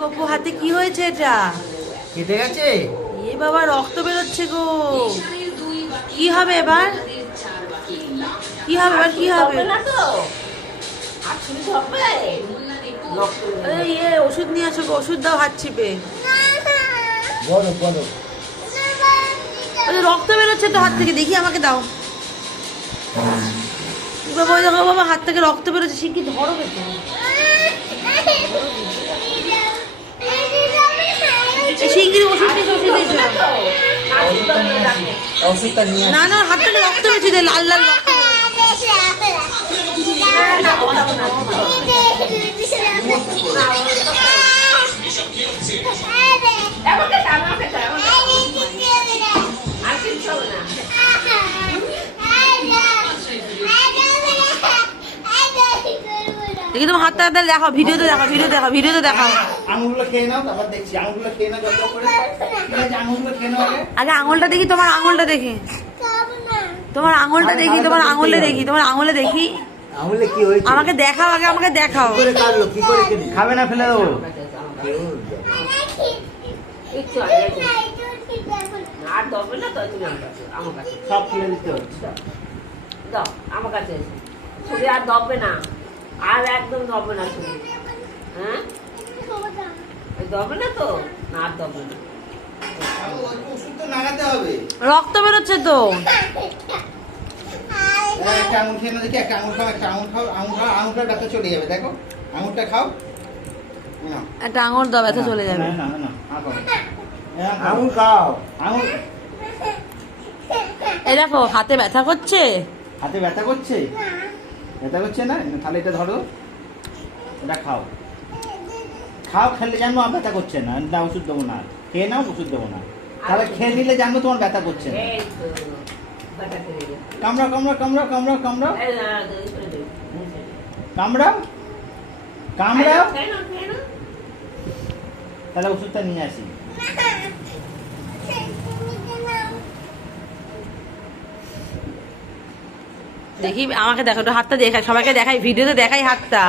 গপু হাতে কি হয়েছে? এটা কেটে গেছে। এ বাবা রক্ত বেরোচ্ছে গো। কি হবে এবার? কি হবে এবার? কি হবে? ইয়ে ওষুধ নিয়ে আসো গো, ওষুধ দাও হাত চিপে। বলো বলো। রক্ত বেরোচ্ছে তো হাত থেকে, দেখি আমাকে দাও। বাবা ওই দেখো বাবা, হাত থেকে রক্ত বেরোচ্ছে। সে কি ধরো বেতো? শিগগিরি ওষুধ নিয়ে ওষুধটা নিয়ে না না, হাত থেকে রক্ত বেরোচ্ছে, লাল লাল রক্ত। দেখি তোমার হাতটা দেখাও, ভিডিওতে দেখাও, ভিডিওতে দেখাও। আঙুলগুলো খেয়ে নাও, তারপর দেখছি। আঙুলগুলো খেয়ে নাও যত করে। ঠিক আছে, আঙুলগুলো খেয়ে নাও আগে আঙুলটা দেখি, তোমার আঙুলটা দেখি, তোমার আঙুলটা দেখি, তোমার আঙুলে দেখি, তোমার আঙুলে দেখি। আঙুলে কি হয়েছে? আমাকে দেখাও আগে, আমাকে দেখাও। কি করে কাটলো? কি করে কেটে? খাবে না, ফেলে দেবো। সব ফেলে দিতে হচ্ছে। আমার কাছে ছবি আর দবে না, আর একদম দবে না ছবি। হ্যাঁ দবে না তো, না আর দবে না। ওষুধ তো নাগাতে হবে। রক্ত বেরোচ্ছে তো। একটা আঙুল খেয়ে না দেখি, একটা আঙুল খাও, একটা আঙুল খাও, আঙুলটা ব্যথা চলে যাবে। দেখো আঙুলটা খাও না, একটা আঙুল দাও, ব্যথা চলে যাবে। না না না, আঙুল খাও। আঙুল এই দেখো হাতে ব্যথা করছে। হাতে ব্যথা করছে? ব্যথা করছে না? তাহলে এটা ধরো, এটা খাও। খাও, খেলে জানবো আর ব্যথা করছে না। না ওষুধ দেবো না, খেয়ে নাও, ওষুধ দেবো না। তাহলে খেয়ে নিলে জানবো তোমার ব্যথা করছে না। কামড়াও কামড়াও কামড়াও কামড়াও কামড়াও কামড়াও কামড়াও। তাহলে ওষুধটা নিয়ে আসি। দেখি আমাকে দেখো, একটু হাতটা দেখাই, সবাইকে দেখাই, ভিডিওতে দেখাই হাতটা।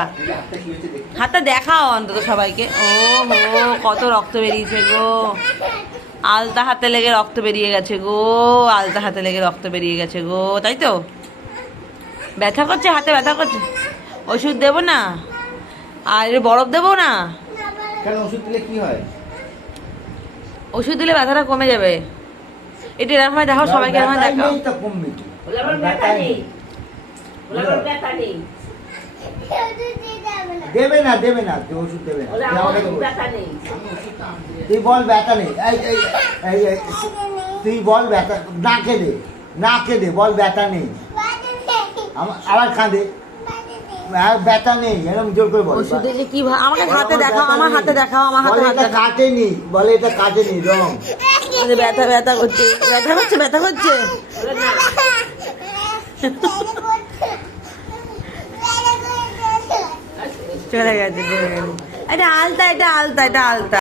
হাতটা দেখাও অন্তত সবাইকে। ও হো, কত রক্ত বেরিয়েছে গো। আলতা হাতে লেগে রক্ত বেরিয়ে গেছে গো, আলতা হাতে লেগে রক্ত বেরিয়ে গেছে গো, তাই তো? ব্যথা করছে, হাতে ব্যথা করছে। ওষুধ দেবো না? আর বরফ দেবো না? কেন, ওষুধ দিলে কি হয়? ওষুধ দিলে ব্যথাটা কমে যাবে। এটা এরকম ভাবে দেখাও সবাইকে, এরকম দেখাও। কমবে তো। ব্যথা নেই, ব্যথা নেই। দেবে না, দেবে না, ওষুধ দেবে না। ব্যথা নেই। তুই বল ব্যথা নেই। তুই বল ব্যথা, নাকে দে, নাকে দে, বল ব্যথা নেই। আবার কাঁদে, ব্যথা নেই, এরকম জোর করে বল। ওষুধ দিলে কি আমাকে হাতে দেখাও, আমার হাতে দেখাও, আমার হাতে এটা কাটেনি, বলে এটা কাটেনি, রং। ব্যথা ব্যথা করছে, ব্যথা করছে, ব্যথা করছে। চলে গেছে। এটা আলতা, এটা আলতা, এটা আলতা।